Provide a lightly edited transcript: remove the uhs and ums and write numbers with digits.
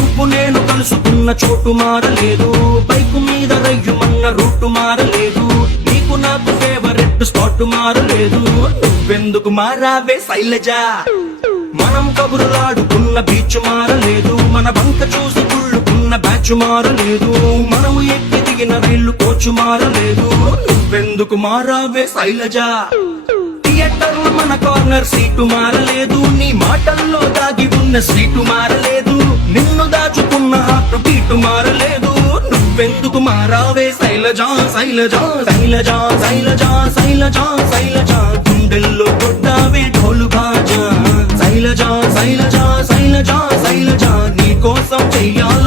నువ్వు నేను కలుసుకున్న చోటు మారలేదు, బైకు మీద రయ్యుమన్న రూటు మారలేదు, నీకు నాకు ఫేవరెట్ స్పాట్ మారలేదు. నువ్వెందుకు మారావే శైలజ? మనం కబురులాడుకున్న బీచ్ మారలేదు, మన బంక చూసి కుళ్ళుకున్న బ్యాచ్ మారలేదు, మనము ఎక్కి దిగిన రైలు కోచు మారలేదు. నువ్వెందుకు మారావే శైలజ? థియేటర్ లో మన కార్నర్ సీటు మారలేదు, నీ మాటల్లో దాగి ఉన్న సీటు మారలేదు, నిన్ను దాచుకున్న హార్ట్ బీటు మారలేదు. నువ్వెందుకు మారావే శైలజ? శైలజ శైలజ శైలజ శైలజ శైలజ గుండెల్లో కొట్టావే ఢోలు బాజా. శైలజ శైలజ శైలజ శైలజ నీ కోసం చెయ్యాలి